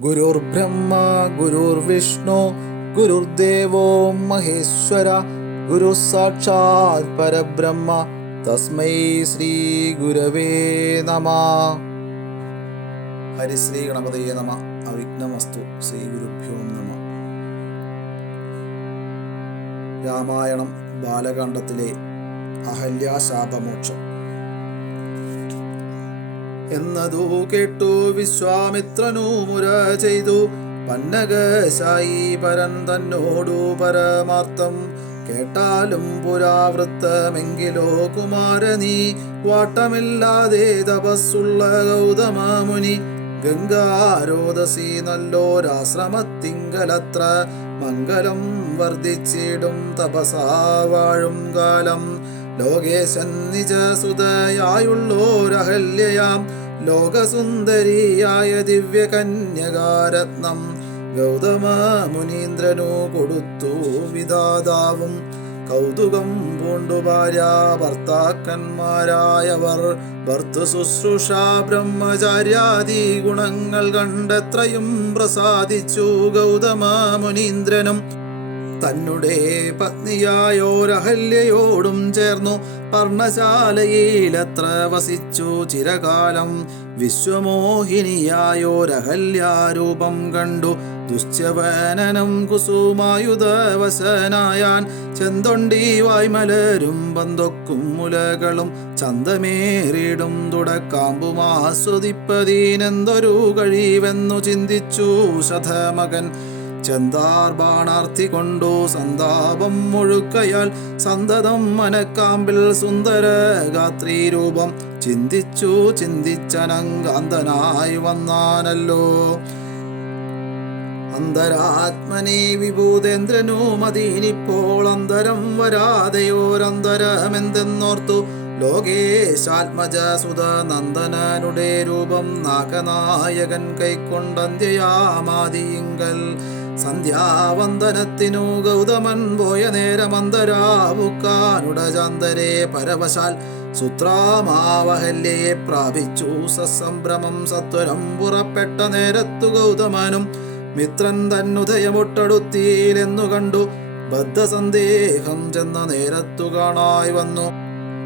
ഗുരുർബ്രഹ്മ ഗുരുർവിഷ്ണു ഗുരുർദേവോ മഹേശ്വര ഗുരു സാക്ഷാത് പരബ്രഹ്മ തസ്മൈ ശ്രീ ഗുരവേ നമ. ഹരിശ്രീ ഗണപതയേ നമ. അവിഘ്നമസ്തു. ശ്രീ ഗുരുഭ്യോ നമ. രാമായണം ബാലകാണ്ഡത്തിലെ അഹല്യാശാപമോക്ഷം എന്നതു കേട്ടു വിശ്വാമിത്രനു മുര ചെയ്തു പന്നകശായി പരൻ തന്നോടു പരമാർത്ഥം. കേട്ടാലും പുരാവൃത്തമെങ്കിലോ കുമാരനീ വാട്ടമില്ലാതെ തപസ്സുള്ള ഗൗതമ മുനി ഗംഗാരോദസി നല്ലോരാശ്രമത്തിങ്കലത്ര മംഗലം വർദ്ധിച്ചിടും തപസാ വാഴും കാലം. ലോകേശൻ നിജസുതയായുള്ളോരഹല്യയാം ലോകസുന്ദരിയായ ദിവ്യകന്യകാരത്നം ഗൗതമ മുനീന്ദ്രനു കൊടുത്തു വിധാതാവും. കൗതുകം പൂണ്ടു ഭാര്യ ഭർത്താക്കന്മാരായവർ ഭർത്തൃശുശ്രൂഷ ബ്രഹ്മചാര്യാദി ഗുണങ്ങൾ കണ്ടെത്രയും പ്രസാദിച്ചു ഗൗതമ മുനീന്ദ്രനും. തന്നെ പത്നിയായോരഹല്യയോടും ചേർന്നു പർണശാലയിലത്ര വസിച്ചു ചിരകാലം. വിശ്വമോഹിനിയായോരഹല്യാരൂപം കണ്ടു ദുശ്യവനനം കുസുമായുധവശനായാൻ. ചെന്തൊണ്ടി വായ്മലരും ബന്ധൊക്കും മുലകളും ചന്തമേറിടും തുടക്കാമ്പുമാസ്വദിപ്പതീനെന്തൊരു കഴിവെന്നു ചിന്തിച്ചു ശതമകൻ. ചെന്താർ ബാണാർത്ഥി കൊണ്ടു സന്താപം മുഴുക്കയാൽ സന്തതം മനക്കാമ്പിൽ സുന്ദര ഗാത്രീരൂപം ചിന്തിച്ചു ചിന്തിച്ചനങ്കാന്തനായി വന്നാനല്ലോ. അന്തരാത്മനെ വിഭൂതേന്ദ്രനു മദീനിപ്പോൾ അന്തരം വരാതെയോരന്തരമെന്തെന്നോർത്തു. ലോകേശാത്മജസുത നന്ദനനുടെ രൂപം നാഗനായകൻ കൈക്കൊണ്ടന്ത്യയാമാദിയിങ്കൽ. സന്ധ്യാവന്ദനത്തിനു ഗൗതമൻ പോയ നേരമന്തരാവുക്കാനുടചാന്തരെ പരവശാൽ സുത്രാമാവഹല്യയെ പ്രാപിച്ചു സസംഭ്രമം. സത്വരം പുറപ്പെട്ട നേരത്തു ഗൗതമനും മിത്രൻ തന്നുദയമൊട്ടടുത്തിയിലെന്നു കണ്ടു. ബദ്ധസന്ദേഹം ചെന്ന നേരത്തു കാണായി വന്നു.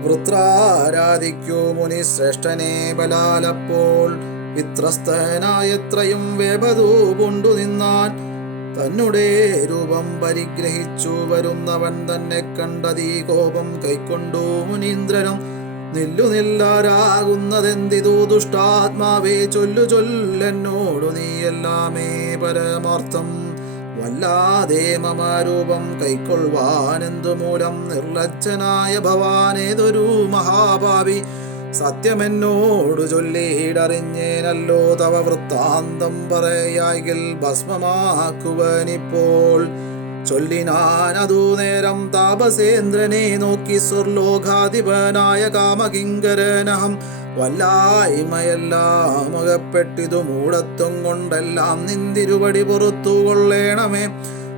വൃത്രാരാധിക്കൂ മുനി ശ്രേഷ്ഠനെ ബലാലപ്പോൾ വിത്രസ്തനായത്രയും വേപതു കൊണ്ടു നിന്നാൻ. തന്നെ രൂപം പരിഗ്രഹിച്ചു വരുന്നവൻ തന്നെ കണ്ടതീ കോപം കൈക്കൊണ്ടു മുനീന്ദ്രനും. നില്ലാരാകുന്നതെന്തിതു ദുഷ്ടാത്മാവേ ചൊല്ലു ചൊല്ലെന്നോടു നീ എല്ലാമേ പരമാർത്ഥം. വല്ലാതെ മമ രൂപം കൈക്കൊള്ളുവാനെന്തു മൂലം നിർലജ്ജനായ ഭവാനേതൊരു മഹാഭാവി. സത്യമെന്നോടു ചൊല്ലിയിടറിഞ്ഞേനല്ലോ തവ വൃത്താന്തം പറയായിൽ ഭസ്മമാക്കുവനിപ്പോൾ. ചൊല്ലിനാനതു നേരം താപസേന്ദ്രനെ നോക്കി സ്വർലോകാധിപനായ കാമകിങ്കരനഹം. വല്ലായ്മയെല്ലാം അകപ്പെട്ടിതു മൂഢത്വം കൊണ്ടെല്ലാം നിന്തിരുപടി പുറത്തു കൊള്ളേണമേ.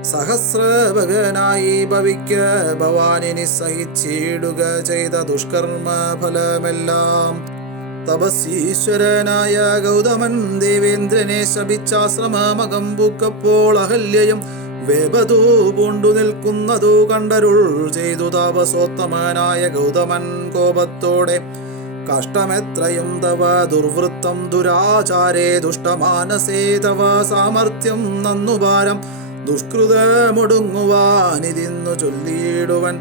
സഹസ്രഭകനായി ഭവിക്ക ഭവാനിനി സഹിച്ചിടുക ചെയ്ത ദുഷ്കർമ്മ ഫലമെല്ലാം. തപസ്സീശ്വരനായ ഗൗതമൻ ദേവേന്ദ്രനെ ശപിച്ചാശ്രമമകം പൂക്കപ്പോൾ അഹല്യയും വേപതു പൂണ്ടു നിൽക്കുന്നതു കണ്ടരുൾ ചെയ്തു. താപസോത്തമനായ ഗൗതമൻ കോപത്തോടെ കഷ്ടമെത്രയും തവ ദുർവൃത്തം ദുരാചാരേ ദുഷ്ടമാനസേ തവ സാമർത്ഥ്യം നന്നുഭാരം ദുഷ്കൃതമൊടുങ്ങുവാനിതിന്നു ചൊല്ലിയിടുവൻ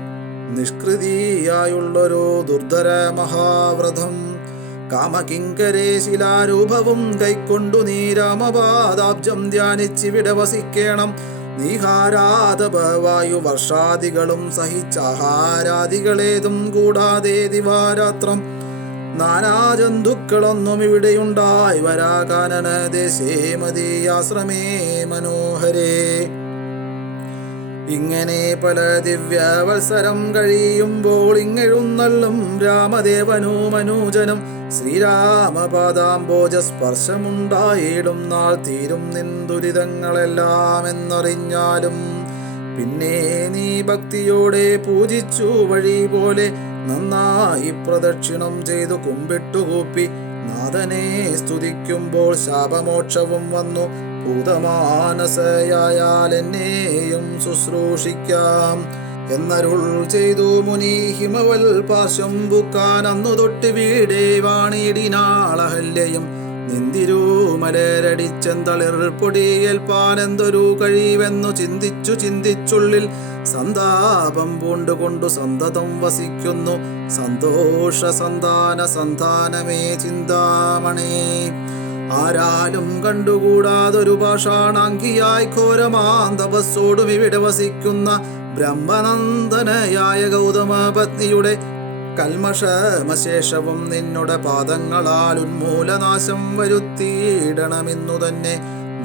നിഷ്കൃതിയായുള്ളൊരു ദുർധര മഹാവ്രതം. കാമകിങ്കരേ ശിലാരൂപവും കൈക്കൊണ്ടു നീ രാമപാദാബ്ജം ധ്യാനിച്ചിവിടെ വസിക്കേണം. നീഹാരാതപവായു വർഷാദികളും സഹിച്ചാഹാരാദികളേതും കൂടാതെ ദിവാരാത്രം നാനാജന്തുക്കളൊന്നും ഇവിടെയുണ്ടായി വരാ. കാനന ദേശേ മദീയാശ്രമേ മനോഹരേ. ഇങ്ങനെ പല ദിവ്യവത്സരം കഴിയുമ്പോൾ ഇങ്ങെഴുന്നള്ളും രാമദേവനു മനൂജനും. ശ്രീരാമപാദാംബോജ സ്പർശമുണ്ടായിടും നാൾ തീരും നിൻ ദുരിതങ്ങളെല്ലാം എന്നറിഞ്ഞാലും. പിന്നെ നീ ഭക്തിയോടെ പൂജിച്ചു വഴി പോലെ നന്നായി പ്രദക്ഷിണം ചെയ്തു കുമ്പിട്ടുകൂപ്പി നാഥനെ സ്തുതിക്കുമ്പോൾ ശാപമോക്ഷവും വന്നു ഭൂതമാനസയായാൽ എന്നെയും ശുശ്രൂഷിക്കാം എന്നരുൾ ചെയ്തു മുനി ഹിമവൽ പാർശ്വം ബുക്കാൻ അന്നു തൊട്ട് വീടേ വാണിയിടിനാളഹല്യയും നിന്തിരൂമലരടിച്ചെന്തളിർ പൊടിയേൽപ്പാൻ എന്തൊരു കഴിവെന്നു ചിന്തിച്ചുള്ളിൽ സന്താപം പൂണ്ടുകൊണ്ടു സന്തതം വസിക്കുന്നു സന്തോഷ സന്താനമേ ചിന്താമണേ. ആരാലും കണ്ടുകൂടാതൊരു പാഷാണാങ്കിയായി ഘോരമാന്തപസ്സോടും ഇവിടെ വസിക്കുന്ന ബ്രഹ്മനന്ദനയായ ഗൗതമ പത്നിയുടെ കൽമഷമശേഷവും നിന്നുടെ പാദങ്ങളാൽ ഉന്മൂലനാശം വരുത്തിയിടണമെന്നു തന്നെ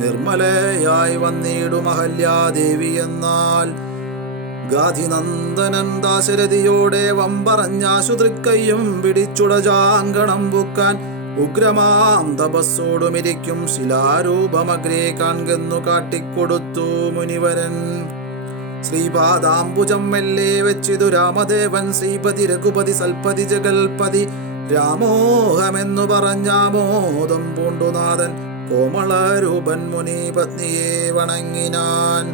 നിർമ്മലയായി വന്നിടും അഹല്യാദേവി. എന്നാൽ ഗാധിനന്ദനൻ ദാശരഥിയോടെ വമ്പറഞ്ഞാശുതൃക്കയ്യും പിടിച്ചുടജാങ്കണം ബുക്കാൻ ഉഗ്രമാം തപസ്സോടുമിരിക്കും ശിലാരൂപമഗ്രേ കാൺകെന്നു കാട്ടിക്കൊടുത്തു മുനിവരൻ. ശ്രീപാദാംബുജം മെല്ലെ വെച്ചിതു രാമദേവൻ ശ്രീപതി രഘുപതി സൽപതി ജഗൽപതി രാമോഹമെന്നു പറഞ്ഞാമോദം പൂണ്ടുനാഥൻ കോമളരൂപൻ മുനി പത്നിയെ വണങ്ങിനാൻ.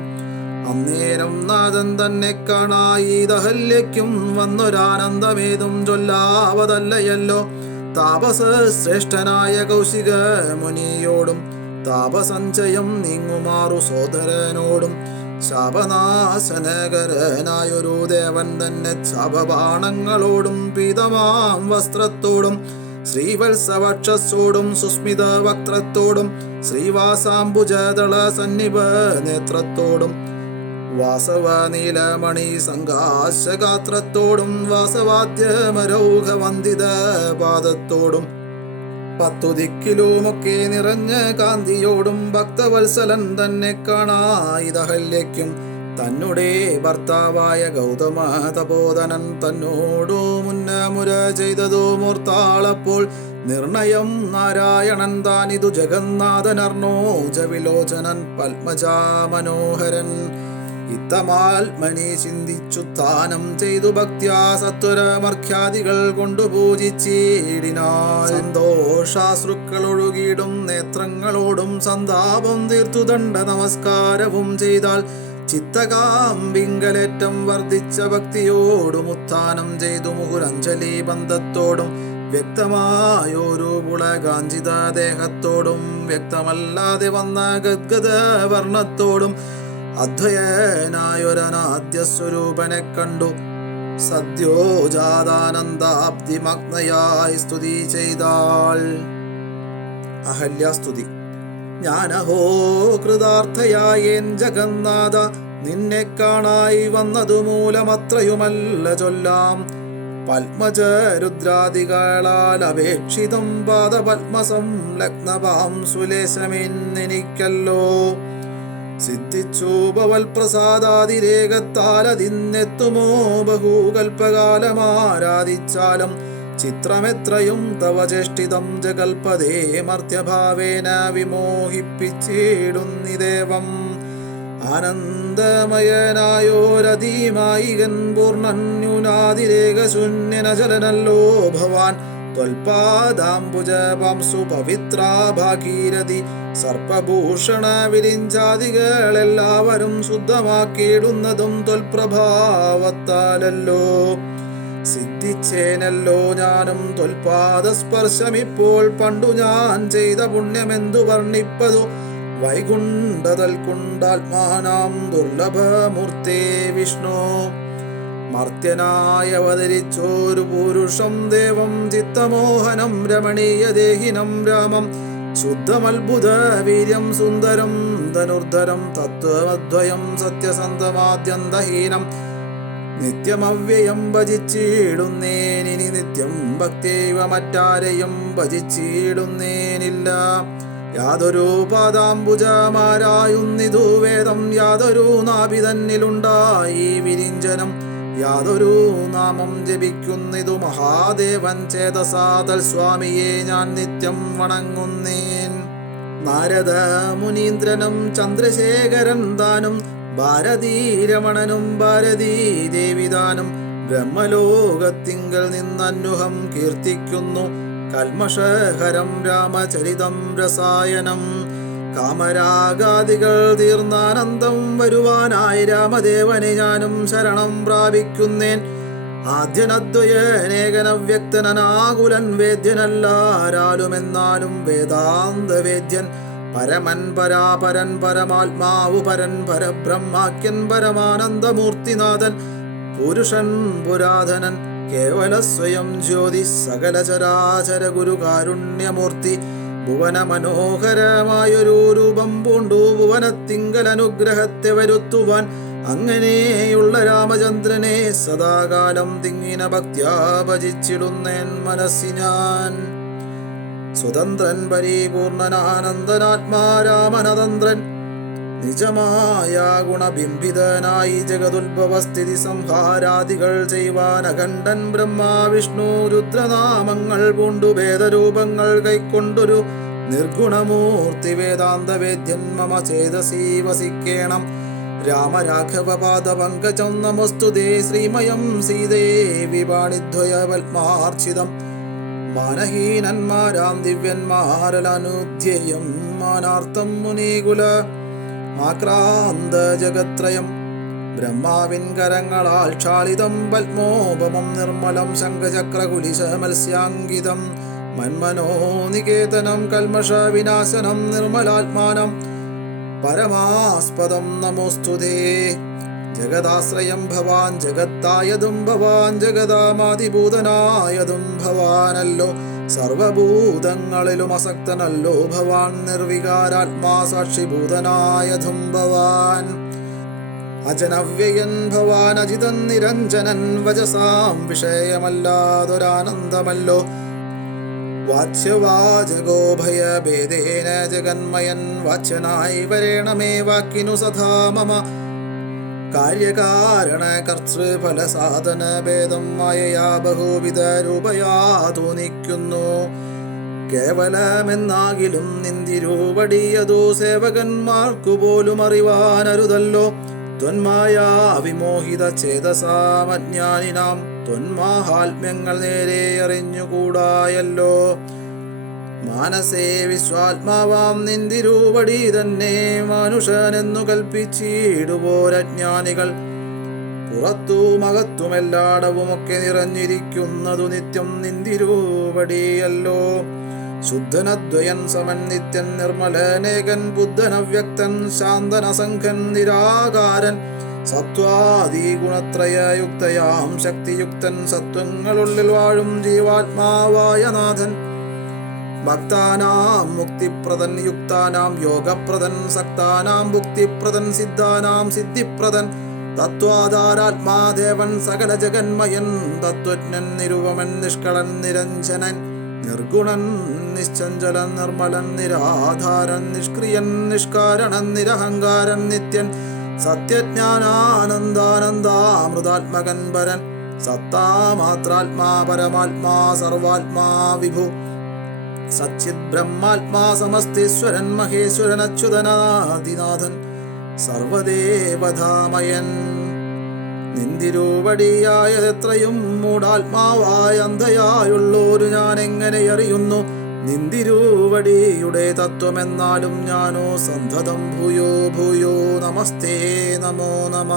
അന്നേരം നാഥൻ തന്നെ കാണായി ദഹല്യയ്ക്കും വന്നൊരാനന്ദമേതും ചൊല്ലാവതല്ലയല്ലോ. താപസശ്രേഷ്ഠനായ കൗശിക മുനിയോടും താപസഞ്ചയം നീങ്ങുമാറു സോദരനോടും ശാപനാശനകരനായൊരു ദേവൻ തന്നെ ശാപബാണങ്ങളോടും പീതമാം വസ്ത്രത്തോടും ശ്രീവത്സവക്ഷസോടും സുസ്മിത വക്ത്രത്തോടും ശ്രീവാസാംബുജദള സന്നിഭ നേത്രത്തോടും വാസവ നീലമണി സംഘാശഗാത്രത്തോടും വാസവാദ്യമരൗഘ വന്ദിത പാദത്തോടും 10 ദിക്കിലുമൊക്കെ നിറഞ്ഞ കാന്തിയോടും ഭക്തവത്സലൻ തന്നെ കാണായിതഹല്യയ്ക്കും തന്നുടെ ഭർത്താവായ ഗൗതമ തപോധനൻ തന്നോടു മുന്നമുര ചെയ്തതു മൂർത്താളപ്പോൾ നിർണയം നാരായണൻ താനിതു ജഗന്നാഥനർണോജവിലോചനൻ പത്മജാ മനോഹരൻ. ഇത്തമാൽമണി ചിന്തിച്ചുത്ഥാനം ചെയ്തു ഭക്ത്യാ സത്വരമർഖ്യാദികൾ കൊണ്ടു പൂജിച്ചിടിനാൾ. സന്തോഷാശ്രുക്കളൊഴുകിയിടും നേത്രങ്ങളോടും സന്താപം തീർത്തു ദണ്ഡ നമസ്കാരവും ചെയ്താൽ ചിത്തകാമ്പിങ്കലേറ്റം വർദ്ധിച്ച ഭക്തിയോടും ഉത്ഥാനം ചെയ്തു മുഹുരഞ്ജലി ബന്ധത്തോടും വ്യക്തമായൊരു പുളകാഞ്ചിത ദേഹത്തോടും വ്യക്തമല്ലാതെ വന്ന ഗദ്ഗദ വർണ്ണത്തോടും അദ്വയനായൊരനാദ്യസ്വരൂപനെ കണ്ടു സദ്യോജാതാനന്ദാബ്ദിമഗ്നയായി സ്തുതി ചെയ്താൾ. അഹല്യാസ്തുതി. ഞാനഹോ കൃതാർത്ഥയായേൻ ജഗന്നാഥ, നിന്നെ കാണായി വന്നതു മൂലമത്രയുമല്ല ചൊല്ലാം. പത്മജരുദ്രാദികളാൽ അപേക്ഷിതം പാദപത്മസം ലഗ്നപാം സുലേശമെന്നെനിക്കല്ലോ. സിദ്ധിച്ചു ഭവൽപ്രസാദാതിരേകത്താൽ അതിന്നെത്തുമോ ബഹുകൽപ്പകാലമാരാധിച്ചാലും ചിത്രമെത്രയും തവ ചേഷ്ടിതം ജഗൽപദേ മർത്യഭാവേന വിമോഹിപ്പിച്ചിടുന്നിദേവം. ആനന്ദമയനായോരധീമായികൻ പൂർണ്ണന്യൂനാതിരേകശൂന്യനചലനല്ലോ ഭവാൻ. ത്വൽപാദാംബുജപാംസു പവിത്രാ ഭാഗീരഥി സർപ്പഭൂഷണ വിരിഞ്ചാദികളെല്ലാവരും ശുദ്ധമാക്കിയിടുന്നതും ത്വൽപ്രഭാവത്താലല്ലോ. സിദ്ധിച്ചേനല്ലോ ഞാനും ത്വൽപാദസ്പർശമിപ്പോൾ. പണ്ടു ഞാൻ ചെയ്ത പുണ്യമെന്തു വർണ്ണിപ്പതു വൈകുണ്ഠതൽക്കുണ്ടാത്മാനാം ദുർലഭമൂർത്തേ വിഷ്ണു. മർത്യനായി അവതരിച്ചോരു പുരുഷം ദേവം ചിത്തമോഹനം രമണീയദേഹിനം രാമം. ശുദ്ധമത്ഭുത വീര്യം സുന്ദരം ധനുർധരം തത്വമദ്വയം സത്യസന്ധമാദ്യന്തഹീനം. നിത്യമവ്യയം ഭജിച്ചിടുന്നേനിനി നിത്യം ഭക്തൈവ മറ്റാരെയും ഭജിച്ചിടുന്നേനില്ല. യാതൊരു പാദാംബുജമാരായുന്നിതു വേദം, യാതൊരു നാഭി തന്നിലുണ്ടായി വിരിഞ്ചനം, യാതൊരു നാമം ജപിക്കുന്നിതു മഹാദേവൻ ചേതസാതൽ സ്വാമിയെ ഞാൻ നിത്യം വണങ്ങുന്നേൻ. നാരദ മുനീന്ദ്രനും ചന്ദ്രശേഖരൻ താനും ഭാരതീരമണനും ഭാരതീ ദേവിതാനും ബ്രഹ്മലോകത്തിങ്കൽ നിന്നന്വഹം കീർത്തിക്കുന്നു കൽമഷഹരം രാമചരിതം രസായനം. കാമരാഗാദികൾ തീർന്നാനന്ദം വരുവാനായി രാമദേവനെ ഞാനും ശരണം പ്രാപിക്കുന്നേൻ. ആദ്യനദ്വയനേകനവ്യക്തനാകുലൻ വേദ്യനല്ലാരാലുമെന്നാലും വേദാന്ത വേദ്യൻ പരമൻ പരാപരൻ പരമാത്മാവു പരൻ പരബ്രഹ്മാക്യൻ പരമാനന്ദമൂർത്തിനാഥൻ പുരുഷൻ പുരാതനൻ കേവല സ്വയം ജ്യോതി സകല ചരാചര ഗുരു കാരുണ്യമൂർത്തി ഭുവന മനോഹരമായൊരു രൂപം പൂണ്ടു ഭുവനത്തിങ്കൽ അനുഗ്രഹത്തെ വരുത്തുവാൻ അങ്ങനെയുള്ള രാമചന്ദ്രനെ സദാകാലം തിങ്ങിന ഭക്ത്യാ ഭജിച്ചിടുന്നേൻ മനസ്സിനാൻ. സ്വതന്ത്രൻ പരിപൂർണനാനന്ദനാത്മാ രാമനതന്ത്രൻ നിജമായ ഗുണബിംബിതനായി ജഗതുത്ഭവസ്ഥിതി സംഹാരാദികൾ ചെയ്യുവാൻ അഖണ്ഡൻ ബ്രഹ്മാ വിഷ്ണു രുദ്രനാമങ്ങൾ പൂണ്ടു ഭേദരൂപങ്ങൾ കൈക്കൊണ്ടൊരു നിർഗുണമൂർത്തി വേദാന്ത വേദ്യൻ മമ ചേതസി വസിക്കേണം. രാമരാഘവ പാദപങ്കജം നമസ്തുതേ ശ്രീമയം സീതേവി വാണിദ്വയ പത്മാർച്ചിതം മാനഹീനന്മാരാം ദിവ്യന്മാരലനുധ്യേയം മാനാർത്ഥം മുനീകുല ആക്രാന്ത ജഗത്രയം ബ്രഹ്മാവിൻ കരങ്ങളാൽ ക്ഷാളിതം പത്മോപമം നിർമ്മലം ശംഖചക്രകുലിശ മത്സ്യാങ്കിതം മന്മനോനികേതനം കൽമഷ വിനാശനം നിർമ്മലാത്മാനം പരമാസ്പദം നമോസ്തുതേ. ജഗദാശ്രയം ഭവാൻ ജഗത്തായതും ഭവാൻ ജഗദാമാതിഭൂതനായതും ഭവാനല്ലോ സർവഭൂതങ്ങളിലും അസക്തനല്ലോ ഭവാൻ നിർവികാരാത്മാ സാക്ഷിഭൂതനായതും ഭവാൻ അജനവ്യയൻ ഭവാൻ അജിതൻ നിരഞ്ജനൻ വചസാം വിഷയമല്ലാതൊരാനന്ദമല്ലോ വാച്യവാചകോ ഭയഭേദേന ജഗന്മയൻ വാച്യനായി വരേണമേ വാക്കിനു സദാ മമ കാര്യകാരണ കർത്തൃഫല സാധന ഭേദം മായയാ ബഹുവിധ രൂപയാ തോന്നിക്കുന്നു. കേവലമെന്നാകിലും നിന്തിരൂപടിയതോ സേവകന്മാർക്കു പോലും അറിവാനരുതല്ലോ. ത്വന്മായാ വിമോഹിത ചേതസാമജ്ഞാനിനാം ത്വന്മാഹാത്മ്യങ്ങൾ നേരെ അറിഞ്ഞുകൂടായല്ലോ. മാനസേ വിശ്വാത്മാവാം നിന്തിരൂപടി തന്നെ മനുഷ്യനെന്നു കൽപ്പിച്ചിടുവോരജ്ഞാനികൾ പുറത്തും അകത്തുമെല്ലാടവുമൊക്കെ നിറഞ്ഞിരിക്കുന്നതു നിത്യം നിന്തിരൂപടിയല്ലോ. ശുദ്ധനദ്വയൻ സമൻ നിത്യൻ നിർമ്മലനേകൻ ബുദ്ധനവ്യക്തൻ ശാന്തനസംഖൻ നിരാകാരൻ സത്വാദി ഗുണത്രയയുക്തയാം ശക്തിയുക്തൻ സത്വങ്ങളുള്ളിൽ വാഴും ജീവാത്മാവായ നാഥൻ ഭക്താനാം മുക്തിപ്രദൻ യുക്താനാം യോഗപ്രദൻ സക്താനാം ഭുക്തിപ്രദൻ സിദ്ധാനാം സിദ്ധിപ്രദൻ തത്വാധാരാത്മാദേവൻ സകല ജഗന്മയൻ തത്വജ്ഞൻ നിരുപമൻ നിഷ്കളൻ നിരഞ്ജനൻ നിർഗുണൻ നിശ്ചഞ്ചലൻ നിർമ്മലൻ നിരാധാരൻ നിഷ്ക്രിയൻ നിഷ്കാരണൻ നിരഹങ്കാരൻ നിത്യൻ സത്യജ്ഞാനാനന്ദാനന്ദാമൃതാത്മകൻ പരൻ സത്താമാത്രാത്മാ പരമാത്മാ സർവാത്മാ വിഭു സച്ചിത് ബ്രഹ്മാത്മാ സമസ്തീശ്വരൻ മഹേശ്വരൻ അച്യുതനാദിനാഥൻ സർവദേവധാമയൻ നിന്തിരൂപടിയായതെത്രയും മൂഢാത്മാവായ അന്ധയായുള്ളോരു ഞാൻ എങ്ങനെ അറിയുന്നു നിന്തിരൂപടിയുടെ തത്വമെന്നാലും ഞാനോ സന്തതം ഭൂയോ ഭൂയോ നമസ്തേ നമോ നമ.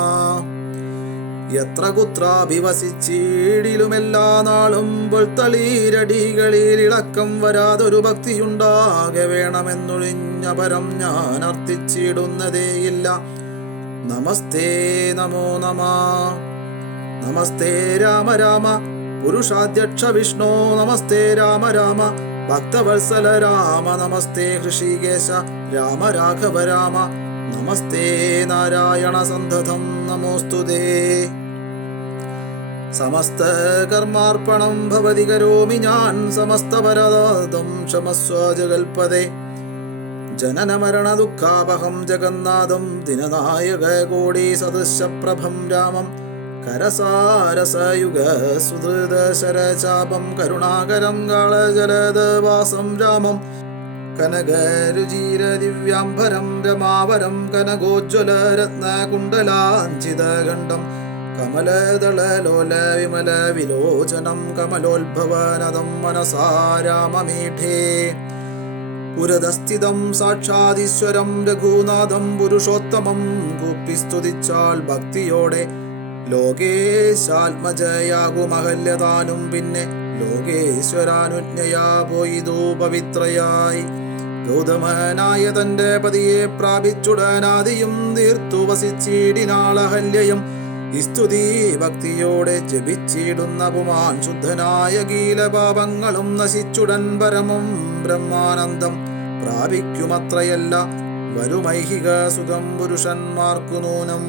എത്ര കുത്രാഭിവസിച്ചീടിലുമെല്ലാ നാളും പൊൽത്തളീരടികളിൽ ഇളക്കം വരാതൊരു ഭക്തിയുണ്ടാകെ വേണമെന്നൊഴിഞ്ഞ പരം ഞാൻ അർത്ഥിച്ചിടുന്നതേയില്ല. നമസ്തേ നമോ നമ. നമസ്തേ രാമ രാമ പുരുഷാധ്യക്ഷ വിഷ്ണു നമസ്തേ രാമ രാമ ഭക്തവത്സല രാമ നമസ്തേ ഹൃഷികേശ രാമ രാഘവ രാമ നമസ്തേ നാരായണ സന്തതം നമോസ്തുതേ. സമസ്ത കർമാർപ്പണം ഭവതി കരോമി ഞാൻ സമസ്തപരദം ക്ഷമസ്വ ജഗൽപദേ. ജനന മരണ ദുഃഖാപഹം ജഗന്നാഥം ദിനനായക കോടി സദൃശപ്രഭം രാമം കരസാരസയുഗ സുധൃതശരചാപം കരുണാകരം കാളജലദവാസം രാമം കനകരുചീര ദിവ്യാംബരം രമാവരം കനകോജ്വല രത്നകുണ്ടലാഞ്ചിതഖണ്ഡം കമലദളലോല വിമല വിലോചനം കമലോത്ഭവനദം മനസാ രാമമീഠേ. പുരതസ്ഥിതം സാക്ഷാദീശ്വരം രഘുനാഥം പുരുഷോത്തമം കൂപ്പി സ്തുതിച്ചാൽ ഭക്തിയോടെ ലോകേശാത്മജയാകുമഹല്യതാനും പിന്നെ ലോകേശ്വരാനുജ്ഞയാ പോയിതു പവിത്രയായി. ഗൗതമനായ തന്റെ പതിയെ പ്രാപിച്ചുടനാദിയും തീർത്തു വസിച്ചിടിനാളഹല്യയും സ്തുതി ഭക്തിയോടെ ജപിച്ചിടുന്ന പുമാൻ ശുദ്ധനായ ഗീലപാപങ്ങളും നശിച്ചുടൻ പരമം ബ്രഹ്മാനന്ദം പ്രാപിക്കുമത്രയല്ല വരുമൈഹിക സുഖം പുരുഷന്മാർക്കു നൂനം.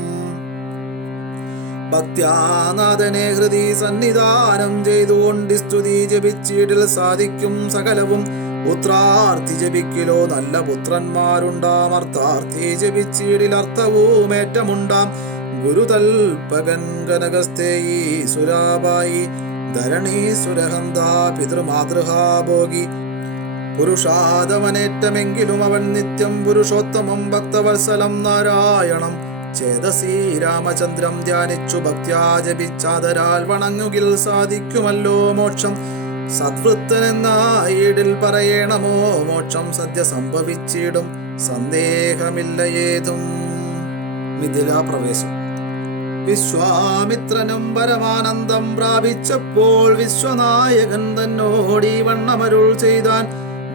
ഭക്ത്യാനാഥനെ ഹൃദി സന്നിധാനം ചെയ്തുകൊണ്ട് സ്തുതി ജപിച്ചിടിൽ സാധിക്കും സകലവും. പുത്രാർത്ഥി ജപിക്കിലോ നല്ല പുത്രന്മാരുണ്ടാമർത്ഥാർത്ഥി ജപിച്ചിടിൽ അർത്ഥവും ഏറ്റമുണ്ടാം. ഗുരുതൽപകൻ കനകസ്ഥേയി സുരാബായി ധരണീസുരഹന്ത പിതൃമാതൃഹാഭോഗി പുരുഷാദവനേറ്റമെങ്കിലും അവൻ നിത്യം പുരുഷോത്തമം ഭക്തവത്സലം നാരായണം ചേതസി രാമചന്ദ്രം ധ്യാനിച്ചു ഭക്ത്യാ ജപിച്ചാദരാൽ വണങ്ങുകിൽ സാധിക്കുമല്ലോ മോക്ഷം. സദ്വൃത്തനെന്നായിടിൽ പറയണമോ മോക്ഷം സദ്യ സംഭവിച്ചിടും സന്ദേഹമില്ല ഏതും. മിഥിലാപ്രവേശം. വിശ്വാമിത്രനും പരമാനന്ദം പ്രാപിച്ചപ്പോൾ വിശ്വനായകൻ തന്നോടി വണ്ണമരുൾ ചെയ്താൻ.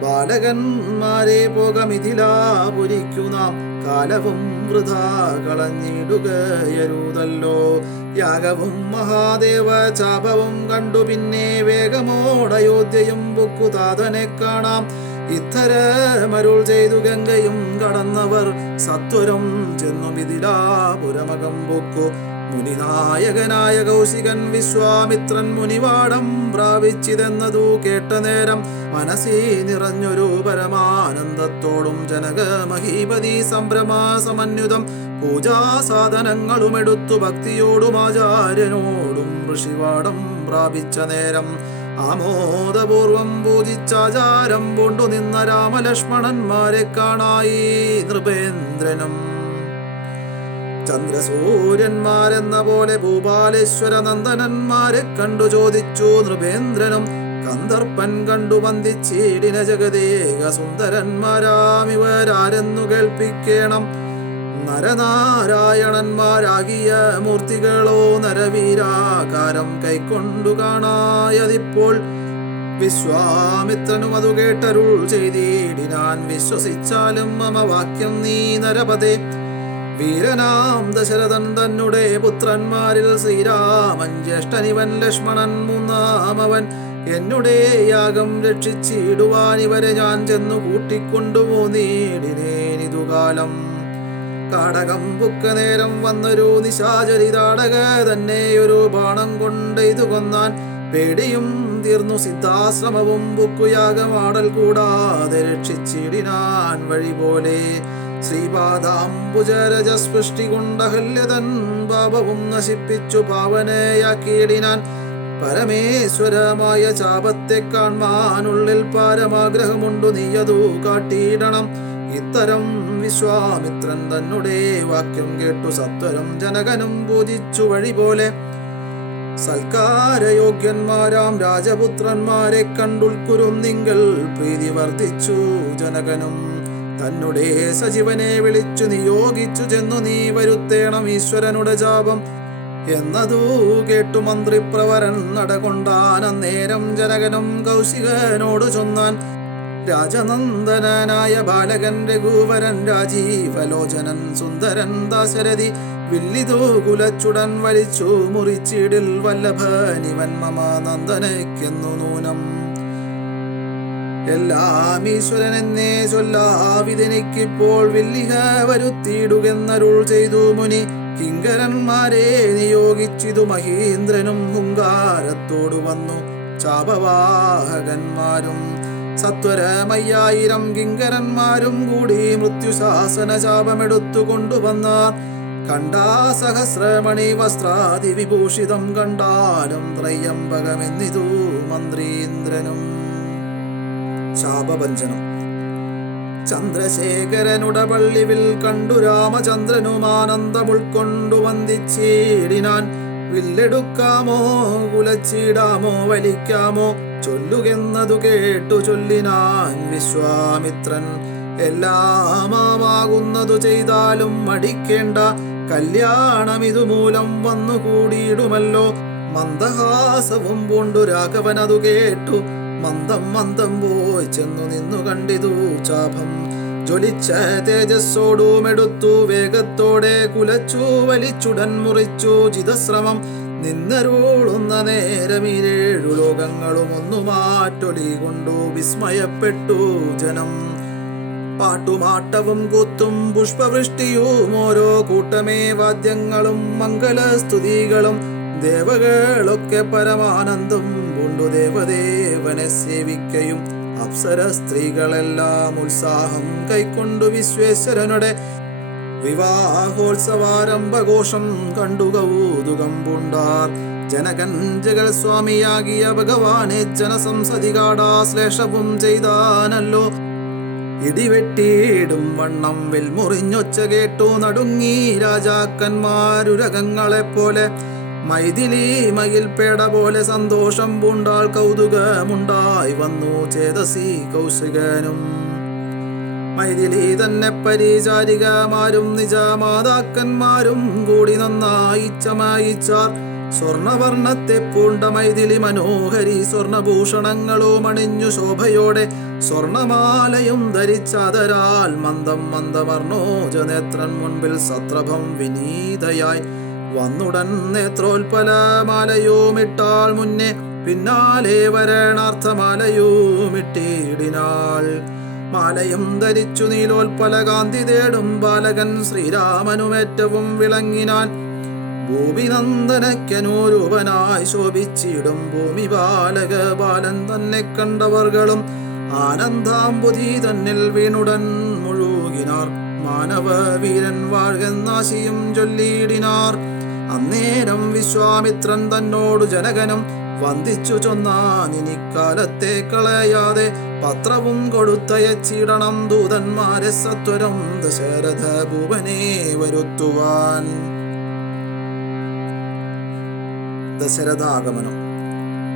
ബാലകന്മാരെ പോക മിഥിലാപുരിക്കു നാം കാലവും വൃഥാ കളഞ്ഞിടുകയരുതല്ലോ. യാഗവും മഹാദേവ ചാപവും കണ്ടു പിന്നെ വേഗമോടയോധ്യയും ബുക്കുതാതനെ കാണാം. ഇത്തരമരുൾ ചെയ്തു ഗംഗയും കടന്നവർ സത്വരം ചെന്നു മിഥിലാപുരമകം ബുക്കു. മുനിനായകനായ കൗശികൻ വിശ്വാമിത്രൻ മുനിവാടം പ്രാപിച്ചിതെന്നതു കേട്ട നേരം മനസ്സി നിറഞ്ഞൊരു പരമാനന്ദത്തോടും ജനക മഹീപതി സംഭ്രമാസമന്യുതം പൂജാസാധനങ്ങളും എടുത്തു ഭക്തിയോടും ആചാര്യനോടും ഋഷിവാടം പ്രാപിച്ച നേരം ആമോദപൂർവം പൂജിച്ചാചാരം കൊണ്ടു നിന്ന രാമലക്ഷ്മണന്മാരെ കാണായി നൃപേന്ദ്രനും. ചന്ദ്രസൂര്യന്മാരെന്ന പോലെ ഭൂപാലേശ്വര നന്ദനന്മാരെ കണ്ടു ചോദിച്ചു നൃപേന്ദ്രനും. കന്ദർപ്പൻ കണ്ടു വന്ദിച്ചിടിന ജഗദേക സുന്ദരന്മാരാമിവരാരെന്നു കേൾപ്പിക്കണം. നരനാരായണന്മാരാകിയ മൂർത്തികളോ നരവീരാകാരം കൈക്കൊണ്ടു കാണായതിപ്പോൾ. വിശ്വാമിത്രനും അതു കേട്ടരുൾ ചെയ്തിടിനാൻ വിശ്വസിച്ചാലും മമ വാക്യം നീ നരപതേ. വീരനാം ദശരഥൻ തന്നെ പുത്രന്മാരിൽ ശ്രീരാമൻ ജ്യേഷ്ഠനിവൻ ലക്ഷ്മണൻ മൂന്നാമവൻ. എന്നുടെ യാഗം രക്ഷിച്ചിടുവാൻ ഇവരെ ഞാൻ ചെന്നു കൂട്ടിക്കൊണ്ടുപോന്നീടിനേനിതുകാലം. കാടകം ബുക്ക നേരം വന്നൊരു നിശാചരി താടക തന്നെ ഒരു ബാണം കൊണ്ട് ഇത് കൊന്നാൻ. പേടിയും തീർന്നു സിദ്ധാശ്രമവും ബുക്കുയാഗമാടൽ കൂടാതെ രക്ഷിച്ചിടിനാൻ വഴി പോലെ. ശ്രീപാദാംബുജരജസ്പൃഷ്ടി കൊണ്ടഹല്യതൻ പാപവും നശിപ്പിച്ചു പാവനയാക്കിയിടിനാൻ. പരമേശ്വരമായ ചാപത്തെ കാൺമാനുള്ളിൽ പാരമാഗ്രഹമുണ്ടു നീയതു കാട്ടിയിടണം. ഇത്തരം വിശ്വാമിത്രൻ തന്നെ വാക്യം കേട്ടു സത്വരം ജനകനും പൂജിച്ചു വഴി പോലെ. സൽക്കാരയോഗ്യന്മാരാം രാജപുത്രന്മാരെ കണ്ടുൾക്കുരുന്നിങ്കൽ പ്രീതി വർദ്ധിച്ചു ജനകനും. തന്നെ സജീവനെ വിളിച്ചു നിയോഗിച്ചു ചെന്നു നീ വരുത്തേണം ഈശ്വരനുടെ ജാപം എന്നതു കേട്ടു മന്ത്രിപ്രവരൻ നടകൊണ്ടാൻ. അന്നേരം ജനകനും കൗശികനോട് ചൊന്നാൻ. രാജനന്ദനായ ബാലകൻ രഘുവരൻ രാജീവലോചനൻ സുന്ദരൻ ദാശരഥി വില്ലിതു കുലച്ചുടൻ വലിച്ചു മുറിച്ചിടിൽ വല്ലഭനിവൻ മമ നന്ദനയ്ക്കെന്നു നൂനം. എല്ലാം ഈശ്വരൻ എന്നേ ചൊല്ലാവിതെനിക്കിപ്പോൾ വില്ലിഹ വരുത്തിയിടുകെന്നരുൾ ചെയ്തു മുനി. കിങ്കരന്മാരെ നിയോഗിച്ചിതു മഹീന്ദ്രനും ഹുങ്കാരത്തോടു വന്നു ചാപവാഹകന്മാരും. സത്വരമയ്യായിരം കിങ്കരന്മാരും കൂടി മൃത്യുശാസന ചാപമെടുത്തു കൊണ്ടുവന്നാർ. കണ്ടാ സഹസ്രമണി വസ്ത്രാതി വിഭൂഷിതം കണ്ടാലും ത്രയംബകമെന്നിതു മന്ത്രീന്ദ്രനും. ശാപഭഞ്ജനം. ചന്ദ്രശേഖരനുടപള്ളിവിൽ കണ്ടു രാമചന്ദ്രനും ആനന്ദം ഉൾക്കൊണ്ടു വന്ദിച്ചിടിനാൻ. വില്ലെടുക്കാമോ കുലച്ചിടാമോ വലിക്കാമോ ചൊല്ലുകെന്നതു കേട്ടു ചൊല്ലിനാൻ വിശ്വാമിത്രൻ. എല്ലാമാകുന്നതു ചെയ്താലും മടിക്കേണ്ട, കല്യാണം ഇതുമൂലം വന്നുകൂടിയിടുമല്ലോ. മന്ദഹാസവും പൂണ്ടു രാഘവനതു കേട്ടു മന്ദം മന്ദം പോയി ചെന്നു നിന്നു കണ്ടിതു ചാപം. ജ്വലിച്ച തേജസ്സോടുമെടുത്തു വേഗത്തോടെ കുലച്ചു വലിച്ചുടൻ മുറിച്ചു ചിതശ്രമം. നിന്നരുളുന്ന നേരമിരേഴു ലോകങ്ങളും ഒന്നു മാറ്റൊലി കൊണ്ടു വിസ്മയപ്പെട്ടു ജനം. പാട്ടുമാട്ടവും കൂത്തും പുഷ്പവൃഷ്ടിയും ഓരോ കൂട്ടമേ വാദ്യങ്ങളും മംഗളസ്തുതികളും. ദേവകളൊക്കെ പരമാനന്ദം പൂണ്ടു ദേവദേവനെ സേവിക്കയും. അപ്സര സ്ത്രീകളെല്ലാം ഉത്സാഹം കൈക്കൊണ്ടു വിശ്വേശ്വരനുടെ വിവാഹോത്സവാരംഭഘോഷം കണ്ടു കൗതുകം പൂണ്ടാർ. ജനകൻ ജഗൽ സ്വാമിയാകിയ ഭഗവാനെ ജനസംസതികാടാശ്ലേഷവും ചെയ്താനല്ലോ. ഇടിവെട്ടിയിടും വണ്ണം വിൽമുറിഞ്ഞൊച്ച കേട്ടു നടുങ്ങി രാജാക്കന്മാരുരകങ്ങളെപ്പോലെ. മൈഥിലി മയിൽപേട പോലെ സന്തോഷം പൂണ്ടാൾ കൗതുകമുണ്ടായി വന്നു ചേതസി കൗശികനും. മൈഥിലി തന്നെ പരിചാരികമാരും നിജമാതാക്കന്മാരും കൂടി നന്നായി ചമയിച്ചാർ. സ്വർണവർണ്ണത്തെ പൂണ്ട മൈഥിലി മനോഹരി സ്വർണഭൂഷണങ്ങളും അണിഞ്ഞു ശോഭയോടെ. സ്വർണമാലയും ധരിച്ചതരാൽ മന്ദം മന്ദമർണോജനേത്രൻ മുൻപിൽ സത്രഭം വിനീതയായി വന്നുടൻ നേത്രോൽപലമാലയുമിട്ടാൾ മുന്നേ. പിന്നാലെ വരണാർത്ഥമാലയുമിട്ടിടിനാൾ. മാലയും ധരിച്ചു നീലോൽപല കാന്തി തേടും ബാലകൻ ശ്രീരാമനുമേറ്റവും വിളങ്ങിനാൻ. ഭൂമിനന്ദനക്കനൂരൂപനായി ശോഭിച്ചിടും ഭൂമി ബാലക ബാലൻ തന്നെ കണ്ടവർകളും ആനന്ദാംബുധി തന്നിൽ വീണുടൻ മുഴുകിനാർ. മാനവ വീരൻ വാഴ്കെന്നാശിയും ചൊല്ലിയിടിനാർ. അന്നേരം വിശ്വാമിത്രൻ തന്നോടു ജനകനും വന്ദിച്ചു ചൊന്നാൻ, ഇനിക്കാലത്തെ കളയാതെ പത്രവും കൊടുത്തയച്ചിടണം ദൂതന്മാരെ സത്വരം ദശരഥ ഭൂപനെ വരുത്തുവാൻ. ദശരഥാഗമനം.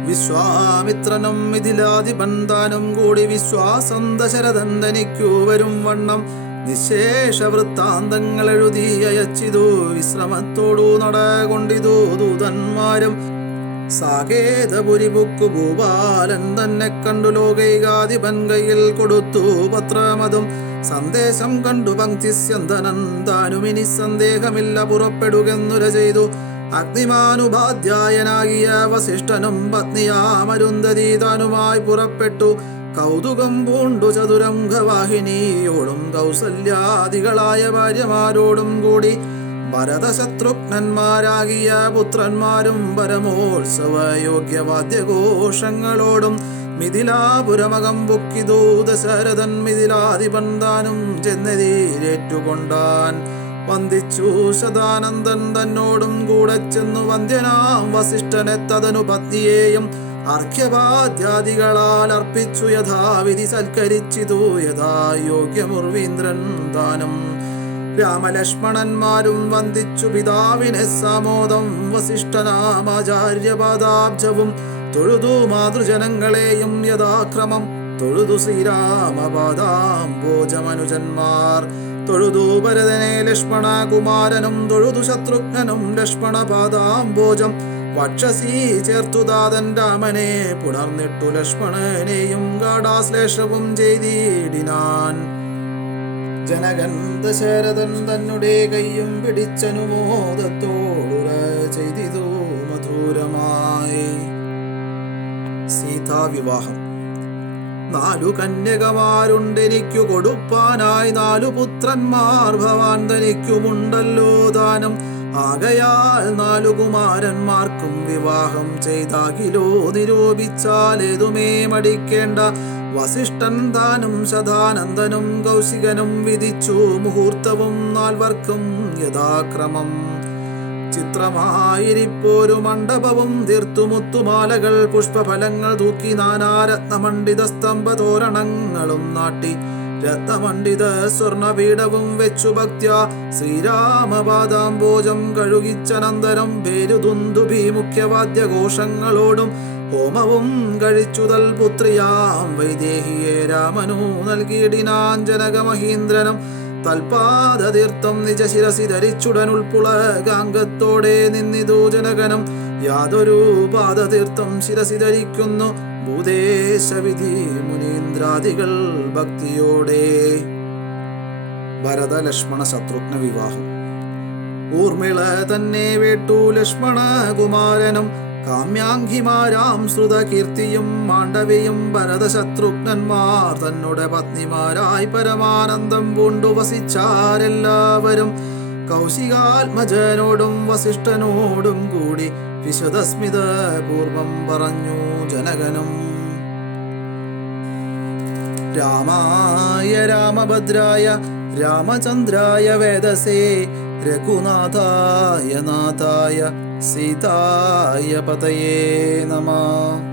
വിശ്വാമിത്രനും മിഥിലാധിപന്താനും കൂടി വിശ്വാസം ദശരഥൻ തനിക്കു വരും വണ്ണം നിശേഷ വൃത്താന്തങ്ങൾ എഴുതി അയച്ചിതു. വിശ്രമത്തോടു നടകൊണ്ടിതു ദൂതന്മാരും. സാകേതപുരി ബുക്കു ഭൂപാലൻ തന്നെ കണ്ടു ലോകൈകാധിപൻ കയ്യിൽ കൊടുത്തു പത്രമതും. സന്ദേശം കണ്ടു പങ്ക്തിസ്യന്തനൻ താനുമിനി സന്ദേഹമില്ല പുറപ്പെടുകെന്നുര ചെയ്തു. അഗ്നിമാനുപാധ്യായനാകിയ വസിഷ്ഠനും പത്നിയാമരുന്ധതി താനുമായി പുറപ്പെട്ടു. കൗതുകം പൂണ്ടു ചതുരംഗവാഹിനിയോടും കൗസല്യാദികളായ ഭാര്യമാരോടും കൂടി ഭരതശത്രുഘ്നന്മാരാകിയ പുത്രന്മാരും പരമോത്സവ യോഗ്യവാദ്യഘോഷങ്ങളോടും മിഥിലാപുരമകം പൊക്കിതു. ദശരഥൻ മിഥിലാധിപൻ താനും ചെന്നെതിരേറ്റുകൊണ്ടാൻ. വന്ദിച്ചു ശതാനന്ദൻ തന്നോടും കൂടെ ചെന്നു വന്ധ്യനാം വസിഷ്ഠനെ തതനു പത്നിയെയും അർഘ്യപാദ്യാദികളാൽ അർപ്പിച്ചു യഥാവിധി സൽക്കരിച്ചിതു. യഥാ യോഗ്യമുർവീന്ദ്രൻ താനും. രാമലക്ഷ്മണന്മാരും വന്ദിച്ചു പിതാവിനെ സാമോദം. വസിഷ്ഠനാമാചാര്യപാദാബ്ജവും തൊഴുതു മാതൃജനങ്ങളെയും യഥാക്രമം. തൊഴുതു ശ്രീരാമപാദാംബോജമനുജന്മാർ. തൊഴുതു ഭരതനെ ലക്ഷ്മണകുമാരനും. തൊഴുതു ശത്രുഘ്നനും ലക്ഷ്മണപാദാംബോജം. വക്ഷസി ചേർത്തു ദാതൻ രാമനെ പുണർന്നിട്ടു ലക്ഷ്മണനെയും ഗാഢാശ്ലേഷവും ചെയ്തിടിനാൻ. ജനകൻ ദശരഥൻ തന്നെ കയ്യും പിടിച്ചനുമോദത്തോടുര ചെയ്തിതു മധുരമായി. സീതാവിവാഹം. 4 കന്യകമാരുണ്ടെനിക്കു കൊടുപ്പാനായി 4 പുത്രന്മാർ ഭവാൻ തനിക്കുമുണ്ടല്ലോ ദാനം. ആകയാൽ 4 കുമാരന്മാർക്കും വിവാഹം ചെയ്താകിലോ നിരൂപിച്ചാലേതുമേ മടിക്കേണ്ട. വസിഷ്ഠൻ താനും ശതാനന്ദനും കൗശികനും വിധിച്ചു മുഹൂർത്തവും 4 യഥാക്രമം. ചിത്രമായിരിപ്പോരു മണ്ഡപവും തീർത്തു മുത്തുമാലകൾ പുഷ്പഫലങ്ങൾ തൂക്കി നാനാരത്നമണ്ഡിത സ്തംഭതോരണങ്ങളും നാട്ടി. രത്നമണ്ഡിത സ്വർണപീഠവും വെച്ചു ഭക്ത്യാ ശ്രീരാമപാദാംബോജം കഴുകിച്ചനന്തരം പേരുതുന്തുഭി മുഖ്യവാദ്യഘോഷങ്ങളോടും ഹോമവും കഴിച്ചുതൽ പുത്രിയാം വൈദേഹിയെ രാമനു നൽകിയിടിനാൻ ജനകമഹീന്ദ്രനും. തൽപാദതീർത്ഥം നിജശിരസി ധരിച്ചുടനുൾപ്പുളകാംഗത്തോടെ നിന്നിതു ജനകനും. യാതൊരു പാദതീർത്ഥം ശിരസി ധരിക്കുന്നു ഭൂദേശവിധി മുനീന്ദ്രാദികൾ ഭക്തിയോടെ. ഭരത ലക്ഷ്മണ ശത്രുഘ്ന വിവാഹം. ഊർമിള തന്നെ വേട്ടു ലക്ഷ്മണ കുമാരനും കാമ്യാംഗിമാരാം ശ്രുതകീർത്തിയും മാണ്ഡവിയും ഭരതശത്രുഘ്നന്മാർ തന്നുടെ പത്നിമാരായി പരമാനന്ദം പൂണ്ടു വസിച്ചാരെല്ലാവരും. കൗശികാത്മജനോടും വസിഷ്ഠനോടും കൂടി വിശദസ്മിത പൂർവം പറഞ്ഞു ജനകനും. രാമായ രാമഭദ്രായ രാമചന്ദ്രായ വേദസേ രഘുനാഥായ നാഥായ സീതായ പതയേ നമഃ.